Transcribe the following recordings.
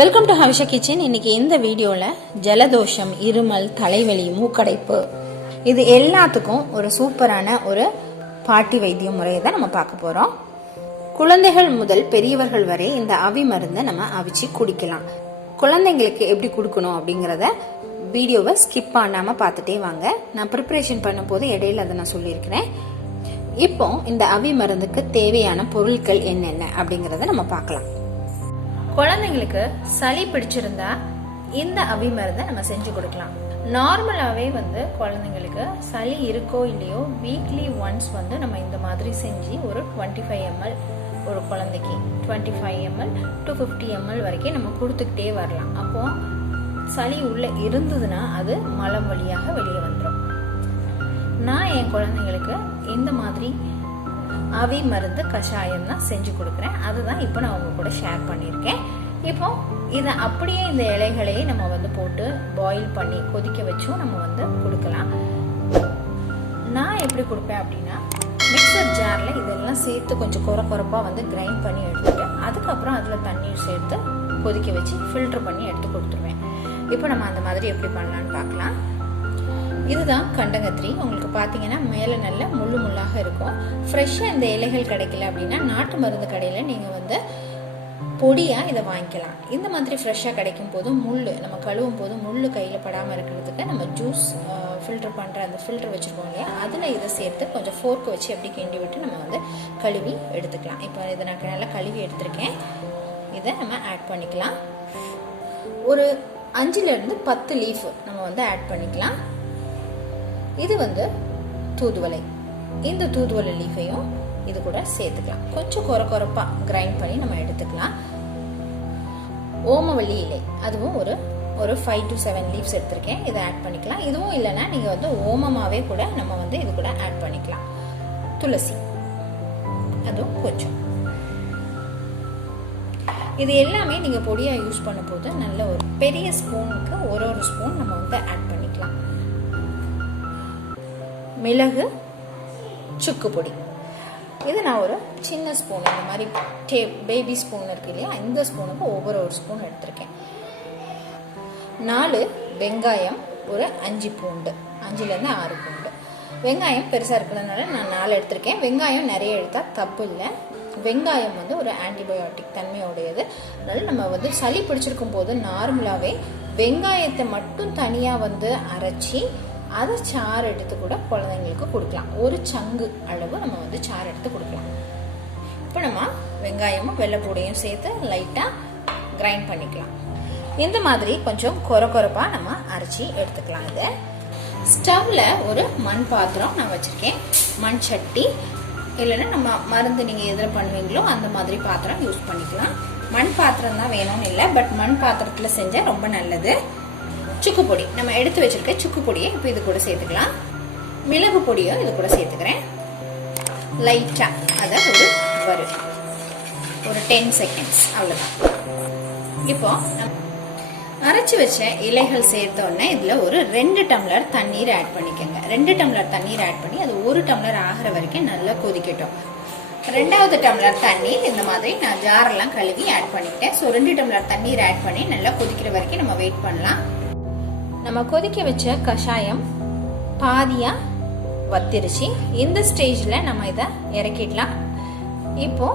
Welcome to Havisha kitchen. இன்னைக்கு இந்த வீடியோவில் ஜலதோஷம், இருமல், தலைவலி, மூக்கடைப்பு இது எல்லாத்துக்கும் ஒரு சூப்பரான ஒரு பாட்டி வைத்திய முறையை தான் நம்ம பார்க்க போகிறோம். குழந்தைகள் முதல் பெரியவர்கள் வரை இந்த அவி மருந்தை நம்ம அவிச்சு குடிக்கலாம். குழந்தைங்களுக்கு எப்படி கொடுக்கணும் அப்படிங்கிறத வீடியோவை ஸ்கிப் பண்ணாமல் பார்த்துட்டே வாங்க. நான் ப்ரிப்பரேஷன் பண்ணும்போது இடையில அதை நான் சொல்லியிருக்கிறேன். இப்போ இந்த அவி மருந்துக்கு தேவையான பொருட்கள் என்னென்ன அப்படிங்கிறத நம்ம பார்க்கலாம். குழந்தைங்களுக்கு சளி பிடிச்சிருந்தா இந்த அவி மருந்தை நம்ம செஞ்சு கொடுக்கலாம். நார்மலாகவே குழந்தைங்களுக்கு சளி இருக்கோ இல்லையோ வீக்லி ஒன்ஸ் நம்ம இந்த மாதிரி செஞ்சு ஒரு 25 ml ஒரு குழந்தைக்கு 25 ml to 50 ml வரைக்கும் நம்ம கொடுத்துக்கிட்டே வரலாம். அப்போ சளி உள்ள இருந்ததுன்னா அது மலம் வழியாக வெளியே வந்துடும். நான் என் குழந்தைங்களுக்கு இந்த மாதிரி அவி மருந்து கஷாயம் தான் செஞ்சு கொடுக்குறேன். அதுதான் இப்போ நான் உங்க கூட ஷேர் பண்ணியிருக்கேன். இப்போ இதை அப்படியே இந்த இலைகளையே நம்ம போட்டு பாயில் பண்ணி கொதிக்க வச்சும் நம்ம கொடுக்கலாம். நான் எப்படி கொடுப்பேன் அப்படின்னா, மிக்சர் ஜாரில் இதெல்லாம் சேர்த்து கொஞ்சம் குறப்பாக கிரைண்ட் பண்ணி எடுத்துட்டு அதுக்கப்புறம் அதில் தண்ணீர் சேர்த்து கொதிக்க வச்சு ஃபில்டர் பண்ணி எடுத்து கொடுத்துருவேன். இப்போ நம்ம அந்த மாதிரி எப்படி பண்ணலான்னு பார்க்கலாம். இதுதான் கண்டங்கத்திரி. உங்களுக்கு பார்த்தீங்கன்னா மேலே நல்ல முள்ளாக இருக்கும். ஃப்ரெஷ்ஷாக இந்த இலைகள் கிடைக்கல அப்படின்னா நாட்டு மருந்து கடையில் நீங்கள் பொடியாக இதை வாங்கிக்கலாம். இந்த மாதிரி ஃப்ரெஷ்ஷாக கிடைக்கும் போது நம்ம கழுவும் போது முள் கையில் படாமல் இருக்கிறதுக்கு நம்ம ஜூஸ் ஃபில்டர் பண்ணுற அந்த ஃபில்டர் வச்சுருக்கோம் இல்லையா, அதில் இதை சேர்த்து கொஞ்சம் ஃபோர்க்கு வச்சு அப்படி கிண்டி விட்டு நம்ம கழுவி எடுத்துக்கலாம். இப்போ இதை நான் நல்லா கழுவி எடுத்திருக்கேன். இதை நம்ம ஆட் பண்ணிக்கலாம். ஒரு 5லேருந்து 10 லீஃப் நம்ம ஆட் பண்ணிக்கலாம். இது தூதுவளை. இந்த தூதுவளை லீஃபையும் இது கூட சேர்த்துக்கலாம். கொஞ்சம் குறப்பா கிரைண்ட் பண்ணி நம்ம எடுத்துக்கலாம். ஓமவல்லி இலை, அதுவும் ஒரு 5 to 7 லீவ்ஸ் எடுத்திருக்கேன். இதை ஆட் பண்ணிக்கலாம். இதுவும் இல்லைன்னா நீங்கள் ஓமமாவே கூட நம்ம இது கூட ஆட் பண்ணிக்கலாம். துளசி, அதுவும் கொஞ்சம். இது எல்லாமே நீங்கள் பொடியாக யூஸ் பண்ணும் போது நல்ல ஒரு பெரிய ஸ்பூனுக்கு ஒரு ஸ்பூன் நம்ம ஆட் பண்ணிக்கலாம். மிளகு, சுக்கு பொடி, இது நான் ஒரு சின்ன ஸ்பூன், இந்த மாதிரி பேபி ஸ்பூன் இருக்கு இல்லையா, இந்த ஸ்பூனுக்கு ஒரு ஸ்பூன் எடுத்திருக்கேன். 4 வெங்காயம், ஒரு 5 பூண்டு, 5லேருந்து 6 பூண்டு. வெங்காயம் பெருசாக இருக்கிறதுனால நான் 4 எடுத்திருக்கேன். வெங்காயம் நிறைய எடுத்தால் தப்பு இல்லை. வெங்காயம் ஒரு ஆன்டிபயோட்டிக் தன்மையுடையது. அதனால நம்ம சளி பிடிச்சிருக்கும் போது நார்மலாகவே வெங்காயத்தை மட்டும் தனியாக அரைச்சி அதை சாறு எடுத்து கூட குழந்தைங்களுக்கு கொடுக்கலாம். ஒரு சங்கு அளவு நம்ம சாறு எடுத்து கொடுக்கலாம். இப்போ நம்ம வெங்காயமும் வெள்ளைப்பூடையும் சேர்த்து லைட்டாக கிரைண்ட் பண்ணிக்கலாம். இந்த மாதிரி கொஞ்சம் குறப்பா நம்ம அரைச்சி எடுத்துக்கலாம். இதை ஸ்டவ்ல ஒரு மண் பாத்திரம் நான் வச்சிருக்கேன். மண் சட்டி இல்லைன்னா நம்ம மருந்து நீங்கள் எதில் பண்ணுவீங்களோ அந்த மாதிரி பாத்திரம் யூஸ் பண்ணிக்கலாம். மண் பாத்திரம் தான் வேணும்னு இல்லை, பட் மண் பாத்திரத்தில் செஞ்சால் ரொம்ப நல்லது. சுக்கு பொடி நம்ம எடுத்து வச்சிருக்க சுக்கு பொடியை இப்போ இது கூட சேர்த்துக்கலாம். மிளகு பொடியும் இது கூட சேர்த்துக்கிறேன். லைட்டா அதை ஒரு 10 செகண்ட்ஸ் அவ்வளோதான். இப்போ அரைச்சி வச்ச இலைகள் சேர்த்தோன்னே இதில் ஒரு 2 டம்ளர் தண்ணீர் ஆட் பண்ணிக்கோங்க. 2 டம்ளர் தண்ணீர் ஆட் பண்ணி அது 1 டம்ளர் ஆகிற வரைக்கும் நல்லா கொதிக்கட்டும். 2வது டம்ளர் தண்ணீர் இந்த மாதிரி நான் ஜாரெல்லாம் கழுவி ஆட் பண்ணிக்கிட்டேன். ஸோ 2 டம்ளர் தண்ணீர் ஆட் பண்ணி நல்லா கொதிக்கிற வரைக்கும் நம்ம வெயிட் பண்ணலாம். நம்ம கொதிக்க வச்ச கஷாயம் பாதியா வத்திருச்சு. இந்த ஸ்டேஜில் நம்ம இதை இறக்கிடலாம். இப்போ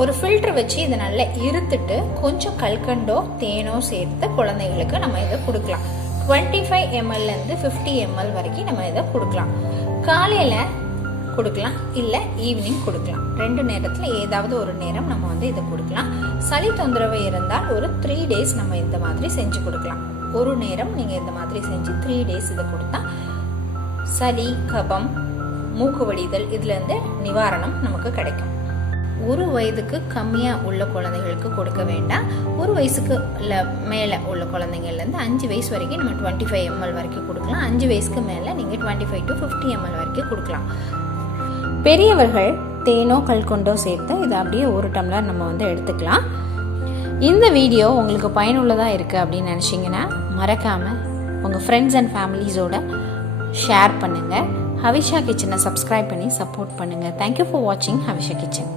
ஒரு ஃபில்டர் வச்சு இதை நல்லா இருத்துட்டு கொஞ்சம் கல்கண்டோ தேனோ சேர்த்து குழந்தைங்களுக்கு நம்ம இதை கொடுக்கலாம். 25 mlலேருந்து 50 ml வரைக்கும் நம்ம இதை கொடுக்கலாம். காலையில் கொடுக்கலாம், இல்லை ஈவினிங் கொடுக்கலாம். 2 நேரத்தில் ஏதாவது ஒரு நேரம் நம்ம இதை கொடுக்கலாம். சளி தொந்தரவு இருந்தால் ஒரு 3 days நம்ம இந்த மாதிரி செஞ்சு கொடுக்கலாம். ஒரு நேரம் நீங்கள் இந்த மாதிரி செஞ்சு 3 days இதை கொடுத்தா சளி, கபம், மூக்கு வடிதல் இதுலேருந்து நிவாரணம் நமக்கு கிடைக்கும். 1 வயதுக்கு கம்மியாக உள்ள குழந்தைகளுக்கு கொடுக்க வேண்டாம். 1 வயசுக்கு மேலே உள்ள குழந்தைங்கள்லேருந்து 5 வயசு வரைக்கும் நம்ம 25 ml வரைக்கும் கொடுக்கலாம். 5 வயசுக்கு மேலே நீங்கள் 25 to 50 ml வரைக்கும் கொடுக்கலாம். பெரியவர்கள் தேனோ கல்கொண்டோ சேர்த்து இதை அப்படியே 1 டம்ளர் நம்ம எடுத்துக்கலாம். இந்த வீடியோ உங்களுக்கு பயனுள்ளதாக இருக்குது அப்படின்னு நினச்சிங்கன்னா மறக்காமல் உங்கள் ஃப்ரெண்ட்ஸ் அண்ட் ஃபேமிலிஸோட ஷேர் பண்ணுங்கள். ஹவிஷா கிச்சனை சப்ஸ்கிரைப் பண்ணி சப்போர்ட் பண்ணுங்கள். தேங்க்யூ ஃபார் வாட்சிங் ஹவிஷா கிச்சன்.